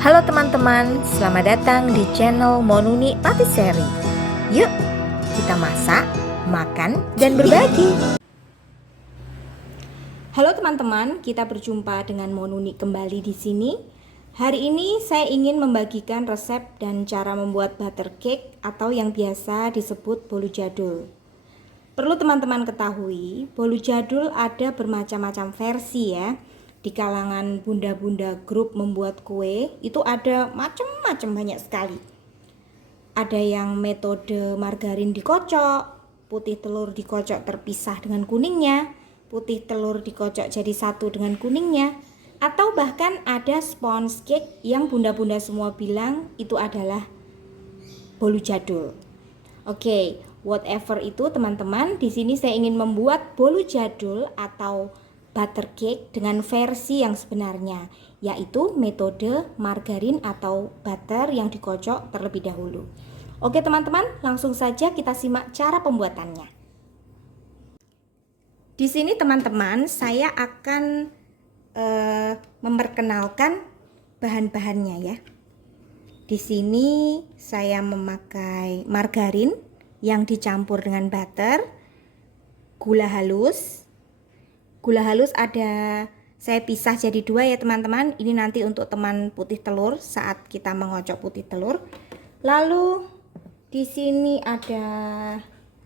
Halo teman-teman, selamat datang di channel Monuni Patisserie. Yuk, kita masak, makan, dan berbagi. Halo teman-teman, kita berjumpa dengan Monuni kembali di sini. Hari ini saya ingin membagikan resep dan cara membuat butter cake atau yang biasa disebut bolu jadul. Perlu teman-teman ketahui, bolu jadul ada bermacam-macam versi ya. Di kalangan bunda-bunda grup membuat kue itu ada macam-macam, banyak sekali. Ada yang metode margarin dikocok, putih telur dikocok terpisah dengan kuningnya, putih telur dikocok jadi satu dengan kuningnya, atau bahkan ada sponge cake yang bunda-bunda semua bilang itu adalah bolu jadul. Oke, whatever itu teman-teman, di sini saya ingin membuat bolu jadul atau butter cake dengan versi yang sebenarnya, yaitu metode margarin atau butter yang dikocok terlebih dahulu. Oke teman-teman, langsung saja kita simak cara pembuatannya. Di sini teman-teman, saya akan memperkenalkan bahan-bahannya ya. Di sini saya memakai margarin yang dicampur dengan butter, gula halus. Gula halus ada, saya pisah jadi dua ya teman-teman. Ini nanti untuk teman putih telur saat kita mengocok putih telur. Lalu di sini ada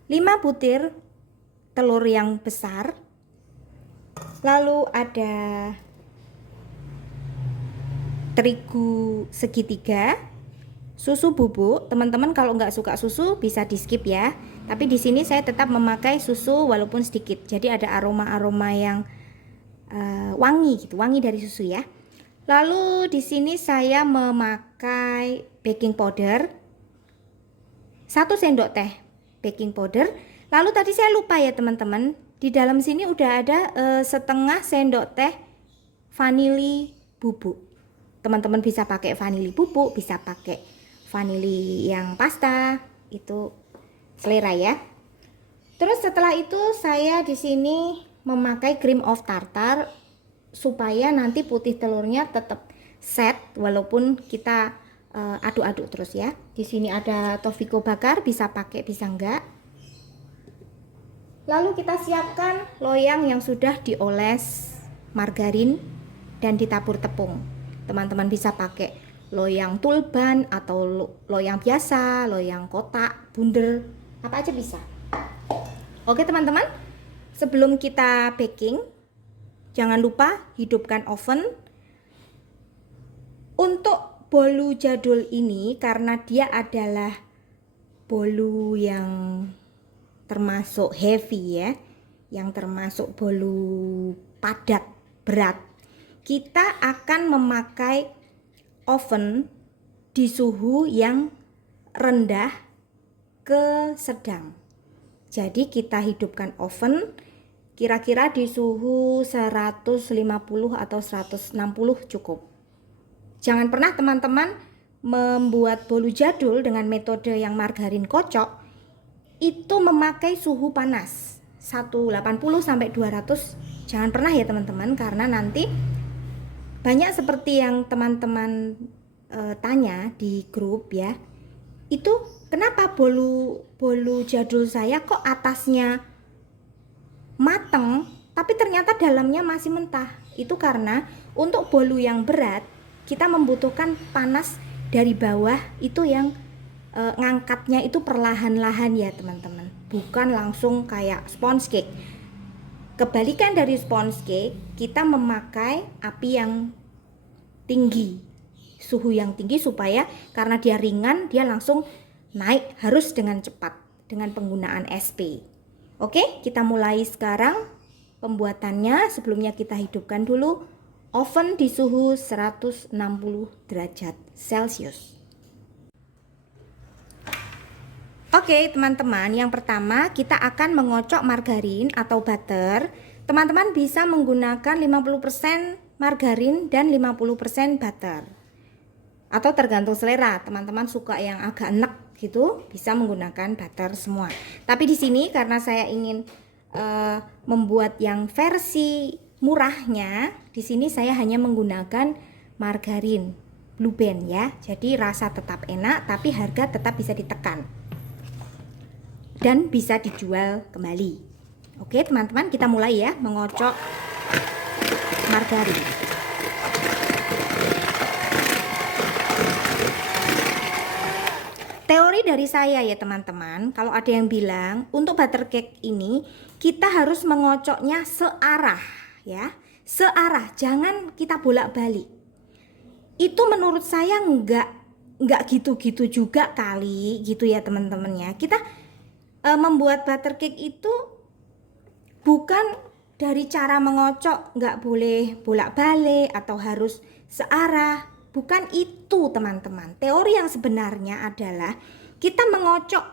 5 butir telur yang besar. Lalu ada terigu segitiga, susu bubuk. Teman-teman kalau nggak suka susu bisa di skip ya. Tapi di sini saya tetap memakai susu walaupun sedikit. Jadi ada aroma-aroma yang wangi gitu, wangi dari susu ya. Lalu di sini saya memakai baking powder, 1 sendok teh baking powder. Lalu tadi saya lupa ya teman-teman, di dalam sini udah ada setengah sendok teh vanili bubuk. Teman-teman bisa pakai vanili bubuk, bisa pakai vanili yang pasta, itu selera ya. Terus setelah itu saya di sini memakai cream of tartar supaya nanti putih telurnya tetap set walaupun kita aduk-aduk terus ya. Di sini ada tofiko bakar, bisa pakai bisa enggak. Lalu kita siapkan loyang yang sudah dioles margarin dan ditabur tepung. Teman-teman bisa pakai loyang tulban atau loyang biasa, loyang kotak, bunder, apa aja bisa. Oke teman-teman, sebelum kita baking, jangan lupa hidupkan oven. Untuk bolu jadul ini, karena dia adalah bolu yang termasuk heavy ya, yang termasuk bolu padat, berat, kita akan memakai oven di suhu yang rendah ke sedang. Jadi kita hidupkan oven kira-kira di suhu 150 atau 160 cukup. Jangan pernah teman-teman membuat bolu jadul dengan metode yang margarin kocok itu memakai suhu panas 180 sampai 200. Jangan pernah ya teman-teman, karena nanti banyak seperti yang teman-teman tanya di grup ya, itu kenapa bolu jadul saya kok atasnya mateng tapi ternyata dalamnya masih mentah. Itu karena untuk bolu yang berat kita membutuhkan panas dari bawah, itu yang ngangkatnya itu perlahan-lahan ya teman-teman, bukan langsung kayak sponge cake. Kebalikan dari sponge cake, kita memakai api yang tinggi, suhu yang tinggi, supaya karena dia ringan dia langsung naik harus dengan cepat dengan penggunaan SP. Oke, kita mulai sekarang pembuatannya. Sebelumnya kita hidupkan dulu oven di suhu 160 derajat Celcius. Oke teman-teman, yang pertama kita akan mengocok margarin atau butter. Teman-teman bisa menggunakan 50% margarin dan 50% butter, atau tergantung selera. Teman-teman suka yang agak enek gitu, bisa menggunakan butter semua. Tapi di sini karena saya ingin membuat yang versi murahnya, di sini saya hanya menggunakan margarin. Blue Band ya. Jadi rasa tetap enak tapi harga tetap bisa ditekan dan bisa dijual kembali. Oke teman-teman, kita mulai ya mengocok margarin. Teori dari saya ya teman-teman, kalau ada yang bilang untuk butter cake ini kita harus mengocoknya searah ya, searah, jangan kita bolak-balik. Itu menurut saya nggak gitu-gitu juga kali gitu ya teman-teman ya. Kita membuat butter cake itu bukan dari cara mengocok nggak boleh bolak-balik atau harus searah, bukan itu teman-teman. Teori yang sebenarnya adalah kita mengocok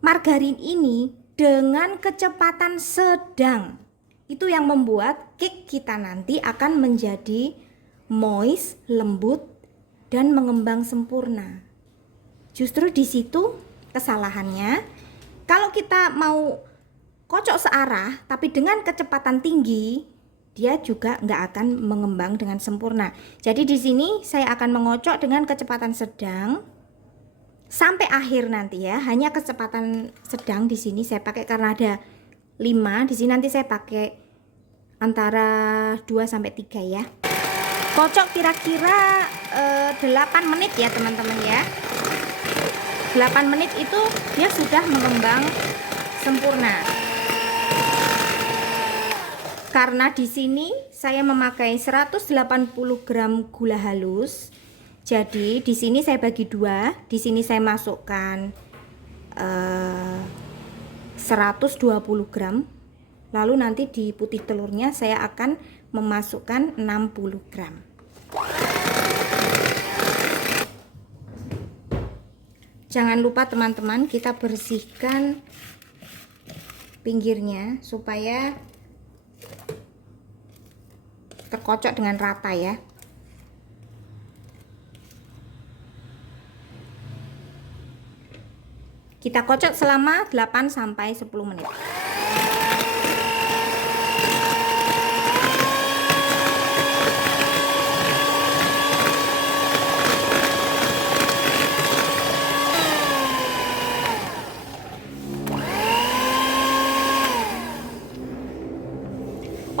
margarin ini dengan kecepatan sedang. Itu yang membuat cake kita nanti akan menjadi moist, lembut, dan mengembang sempurna. Justru di situ kesalahannya. Kalau kita mau kocok searah tapi dengan kecepatan tinggi, dia juga nggak akan mengembang dengan sempurna. Jadi di sini saya akan mengocok dengan kecepatan sedang sampai akhir nanti ya. Hanya kecepatan sedang di sini saya pakai karena ada 5. Di sini nanti saya pakai antara 2 sampai 3 ya. Kocok kira-kira 8 menit ya teman-teman ya. 8 menit itu dia sudah mengembang sempurna. Karena di sini saya memakai 180 gram gula halus. Jadi di sini saya bagi 2. Di sini saya masukkan 120 gram. Lalu nanti di putih telurnya saya akan memasukkan 60 gram. Jangan lupa teman-teman kita bersihkan pinggirnya supaya terkocok dengan rata ya. Kita kocok selama 8 sampai 10 menit.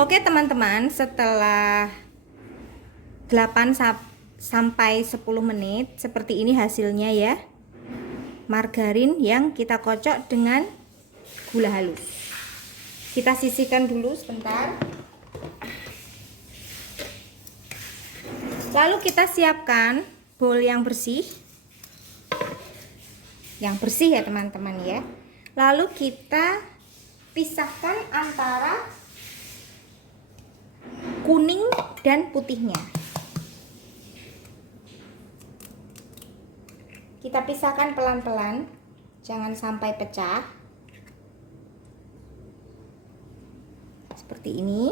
Oke teman-teman, setelah 8 sampai 10 menit seperti ini hasilnya ya. Margarin yang kita kocok dengan gula halus. Kita sisihkan dulu sebentar. Lalu kita siapkan bowl yang bersih. Yang bersih ya teman-teman ya. Lalu kita pisahkan antara kuning dan putihnya. Kita pisahkan pelan-pelan, jangan sampai pecah. Seperti ini.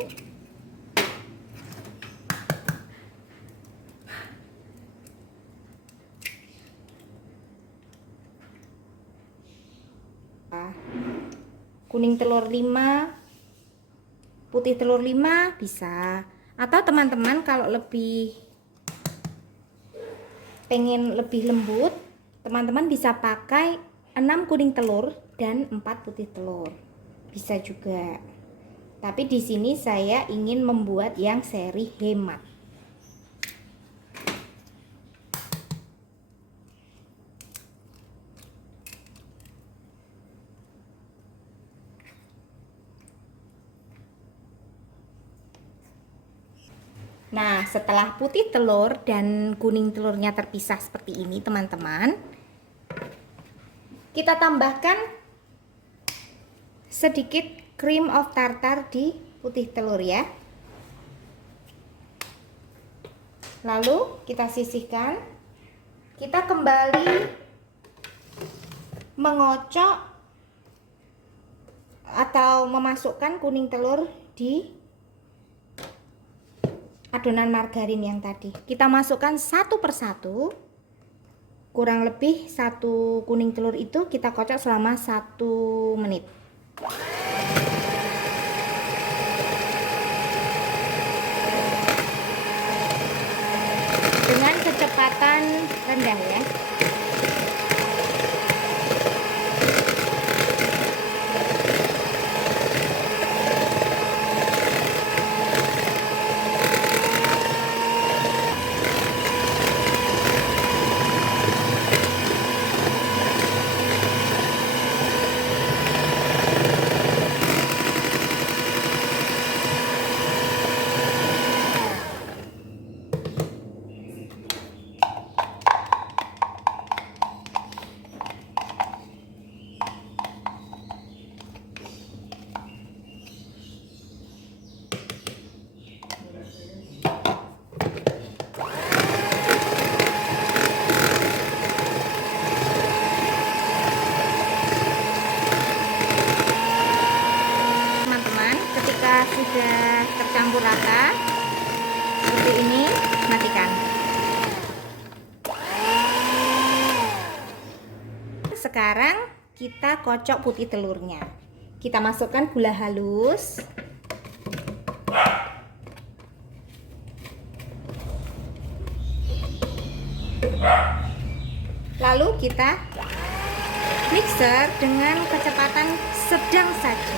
Kuning telur 5, putih telur 5 bisa. Atau teman-teman kalau lebih pengen lebih lembut, teman-teman bisa pakai 6 kuning telur dan 4 putih telur. Bisa juga. Tapi di sini saya ingin membuat yang seri hemat. Nah, setelah putih telur dan kuning telurnya terpisah seperti ini, teman-teman, kita tambahkan sedikit cream of tartar di putih telur ya. Lalu kita sisihkan. Kita kembali mengocok atau memasukkan kuning telur di adonan margarin yang tadi. Kita masukkan satu persatu. Kurang lebih 1 kuning telur itu kita kocok selama 1 menit. Dengan rendah ya. Sudah tercampur rata seperti ini, matikan. Sekarang kita kocok putih telurnya. Kita masukkan gula halus, lalu kita mixer dengan kecepatan sedang saja.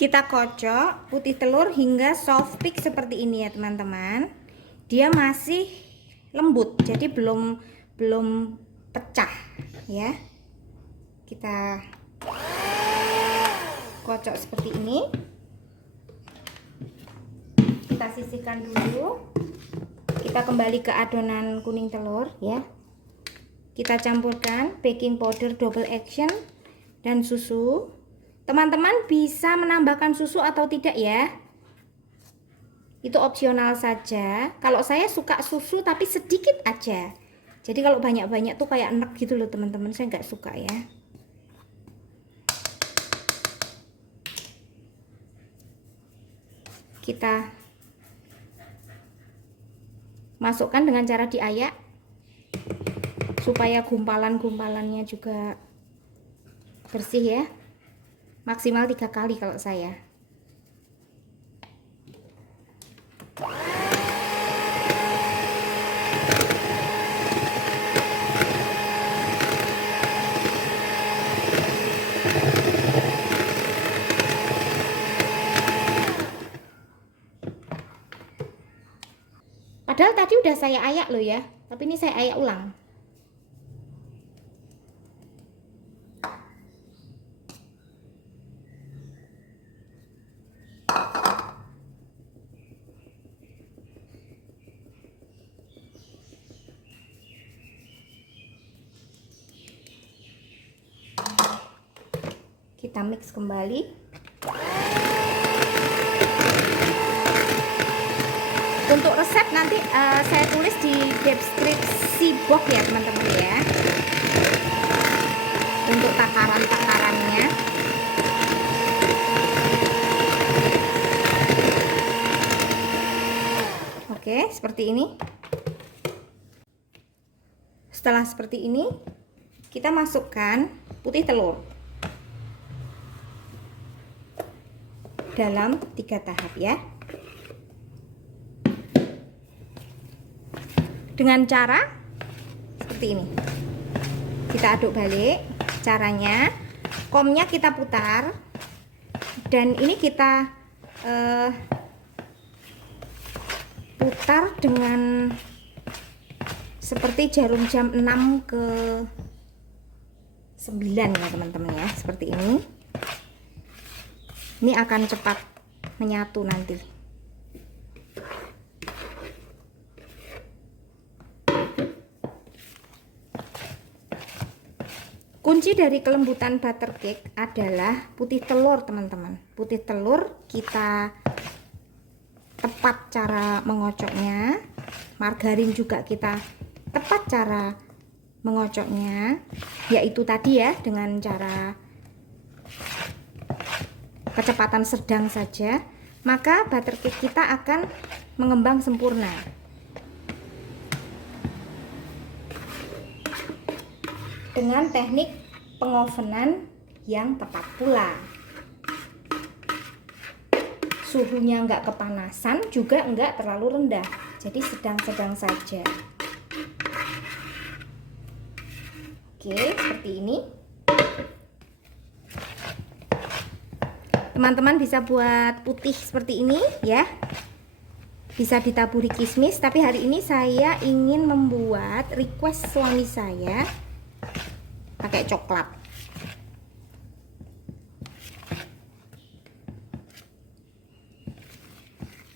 Kita kocok putih telur hingga soft peak seperti ini ya teman-teman. Dia masih lembut, jadi belum pecah ya. Kita kocok seperti ini. Kita sisihkan dulu. Kita kembali ke adonan kuning telur ya. Kita campurkan baking powder double action dan susu. Teman-teman bisa menambahkan susu atau tidak ya, itu opsional saja. Kalau saya suka susu tapi sedikit aja, jadi kalau banyak-banyak tuh kayak enek gitu loh teman-teman, saya nggak suka ya. Kita masukkan dengan cara diayak supaya gumpalan-gumpalannya juga bersih ya. Maksimal 3 kali kalau saya. Padahal tadi udah saya ayak loh ya, tapi ini saya ayak ulang. Kita mix kembali. Untuk resep nanti saya tulis di deskripsi box ya teman-teman ya, untuk takaran-takarannya. Oke, seperti ini. Setelah seperti ini, kita masukkan putih telur dalam 3 tahap ya, dengan cara seperti ini. Kita aduk balik. Caranya, komnya kita putar, dan ini kita putar dengan seperti jarum jam 6 ke 9 ya teman-teman ya, seperti ini. Ini akan cepat menyatu nanti. Kunci dari kelembutan butter cake adalah putih telur, teman-teman. Putih telur kita tepat cara mengocoknya. Margarin juga kita tepat cara mengocoknya, yaitu tadi ya, dengan cara kecepatan sedang saja, maka butter cake kita akan mengembang sempurna. Dengan teknik pengovenan yang tepat pula. Suhunya nggak kepanasan, juga nggak terlalu rendah, jadi sedang-sedang saja. Oke, seperti ini. Teman-teman bisa buat putih seperti ini ya. Bisa ditaburi kismis, tapi hari ini saya ingin membuat request suami saya pakai coklat.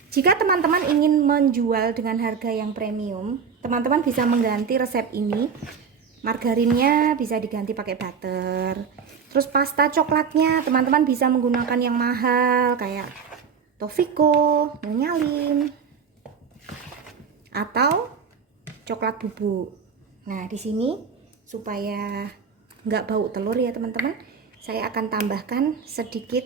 Jika teman-teman ingin menjual dengan harga yang premium, teman-teman bisa mengganti resep ini. Margarinnya bisa diganti pakai butter. Terus pasta coklatnya teman-teman bisa menggunakan yang mahal kayak Tofiko, Nyonya Lim, atau coklat bubuk. Nah, di sini supaya nggak bau telur ya teman-teman, saya akan tambahkan sedikit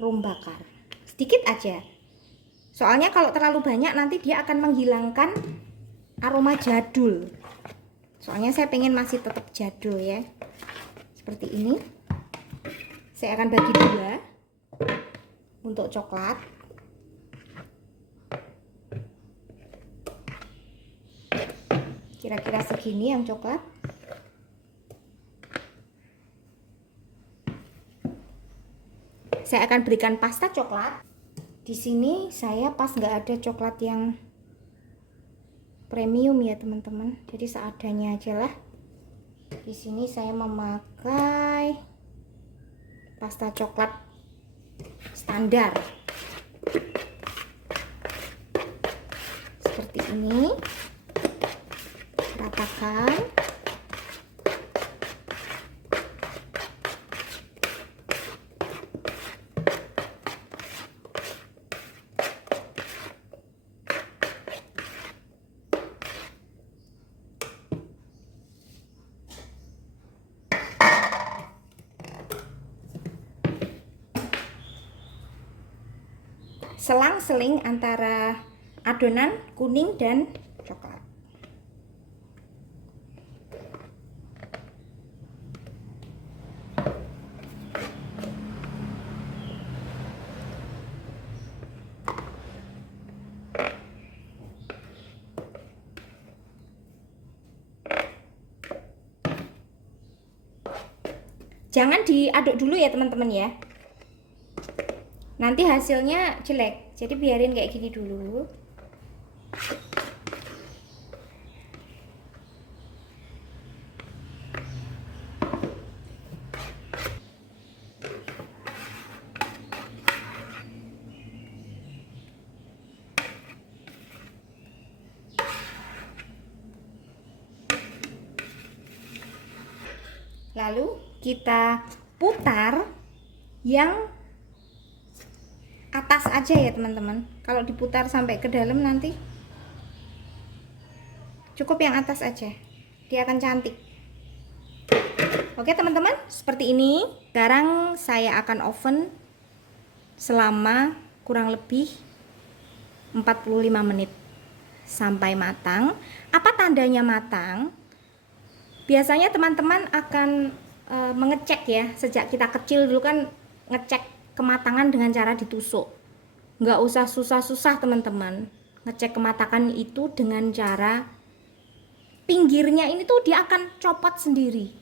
rum bakar, sedikit aja, soalnya kalau terlalu banyak nanti dia akan menghilangkan aroma jadul. Soalnya saya pengen masih tetap jadul ya, seperti ini. Saya akan bagi dua untuk coklat. Kira-kira segini yang coklat. Saya akan berikan pasta coklat. Di sini saya pas nggak ada coklat yang premium ya teman-teman. Jadi seadanya aja lah. Di sini saya memakai pasta coklat standar. Seperti ini. Ratakan. Selang-seling antara adonan kuning dan coklat. Jangan diaduk dulu ya teman-teman ya, nanti hasilnya jelek, jadi biarin kayak gini dulu. Lalu kita putar yang atas aja ya teman-teman. Kalau diputar sampai ke dalam nanti cukup yang atas aja, dia akan cantik. Oke teman-teman, seperti ini. Sekarang saya akan oven selama kurang lebih 45 menit sampai matang. Apa tandanya matang? Biasanya teman-teman akan mengecek ya, sejak kita kecil dulu kan ngecek kematangan dengan cara ditusuk. Nggak usah susah-susah teman-teman. Ngecek kematangan itu dengan cara pinggirnya ini tuh dia akan copot sendiri.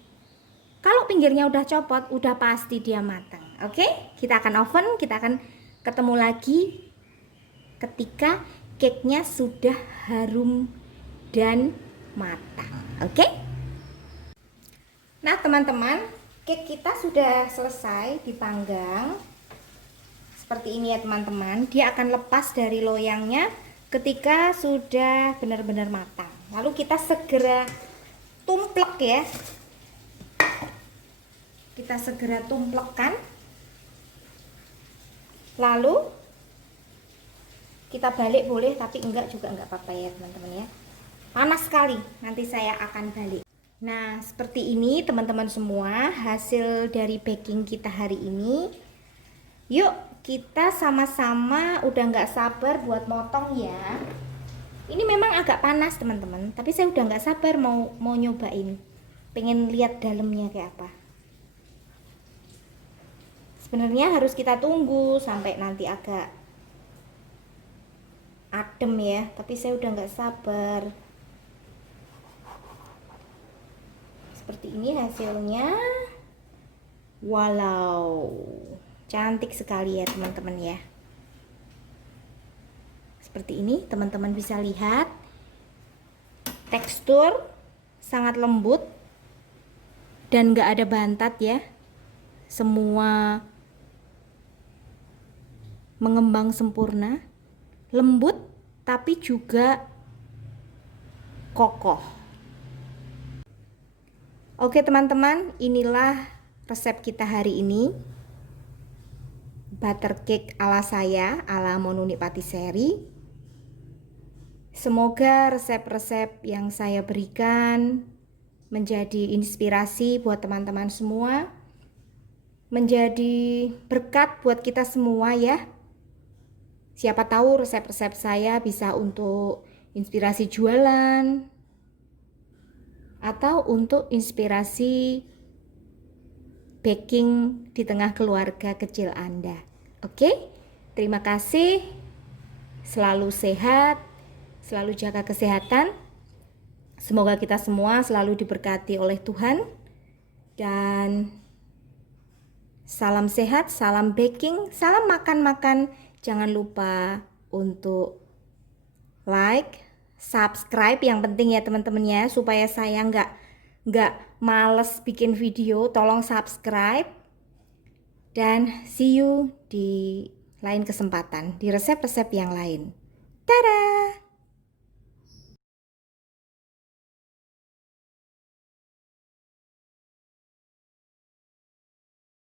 Kalau pinggirnya udah copot, udah pasti dia matang. Oke, kita akan oven, kita akan ketemu lagi ketika cake-nya sudah harum dan matang. Oke? Nah teman-teman, cake kita sudah selesai dipanggang. Seperti ini ya teman-teman. Dia akan lepas dari loyangnya ketika sudah benar-benar matang. Lalu kita segera tumplek ya. Kita segera tumplekkan. Lalu kita balik boleh, tapi enggak juga enggak apa-apa ya teman-teman ya. Panas sekali, nanti saya akan balik. Nah, seperti ini teman-teman semua hasil dari baking kita hari ini. Yuk kita sama-sama udah nggak sabar buat motong ya. Ini memang agak panas teman-teman, tapi saya udah nggak sabar mau nyobain. Pengen lihat dalamnya kayak apa. Sebenarnya harus kita tunggu sampai nanti agak adem ya, tapi saya udah nggak sabar. Seperti ini hasilnya. Walau cantik sekali ya teman-teman ya. Seperti ini teman-teman bisa lihat, tekstur sangat lembut dan nggak ada bantat ya. Semua mengembang sempurna, lembut tapi juga kokoh. Oke teman-teman, inilah resep kita hari ini. Butter cake ala saya, ala Monuni Patisserie. Semoga resep-resep yang saya berikan menjadi inspirasi buat teman-teman semua, menjadi berkat buat kita semua ya. Siapa tahu resep-resep saya bisa untuk inspirasi jualan atau untuk inspirasi baking di tengah keluarga kecil Anda. Oke, terima kasih. Selalu sehat, selalu jaga kesehatan. Semoga kita semua selalu diberkati oleh Tuhan. Dan salam sehat, salam baking, salam makan-makan. Jangan lupa untuk like, subscribe yang penting ya teman-teman ya, supaya saya nggak males bikin video. Tolong subscribe dan see you di lain kesempatan di resep-resep yang lain. Dadah.